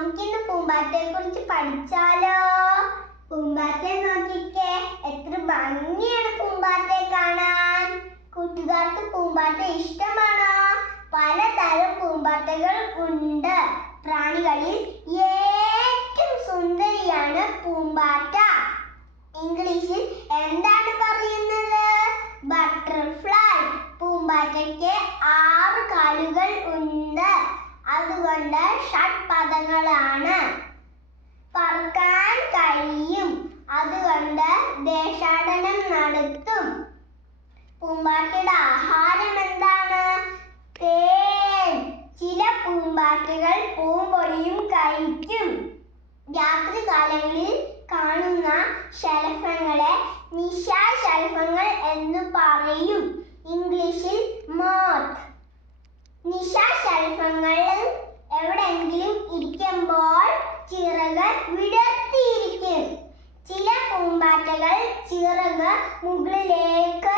നമുക്കിന്ന് പൂമ്പാറ്റയെ കുറിച്ച് പഠിച്ചാലോ? പൂമ്പാറ്റയെ നോക്കിക്കേ, എത്ര ഭംഗിയാണ് പൂമ്പാറ്റയെ കാണാൻ. കൂട്ടുകാർക്ക് പൂമ്പാറ്റ ഇഷ്ടമാണോ? പലതരം പൂമ്പാറ്റകൾ ഉണ്ട്. പ്രാണികളിൽ ഏറ്റവും സുന്ദരിയാണ് പൂമ്പാറ്റ. ഇംഗ്ലീഷിൽ എന്താണ് പറയുന്നത്? ബട്ടർഫ്ലൈ. പൂമ്പാറ്റയ്ക്ക് 6 കാലുകൾ ഉണ്ട്. അതുകൊണ്ട് ഷഡ്പദങ്ങളാണ്. പറക്കാൻ കഴിയും. അതുകൊണ്ട് ദേശാടനം നടത്തും. പൂമ്പാറ്റയുടെ ആഹാരം എന്താണ്? തേൻ. ചില പൂമ്പാറ്റകൾ പൂമ്പൊടിയും കഴിക്കും. രാത്രികാലങ്ങളിൽ കാണുന്ന ശലഭങ്ങളെ നിശാശലഭങ്ങൾ എന്ന് പറയും. ഇംഗ്ലീഷിൽ മോത്ത്. നിശാശലഭങ്ങൾ എവിടെയെങ്കിലും ഇരിക്കുമ്പോൾ ചിറക് വിടർത്തിയിരിക്കും. ചില പൂമ്പാറ്റകൾ ചിറക് മുകളിലേക്ക്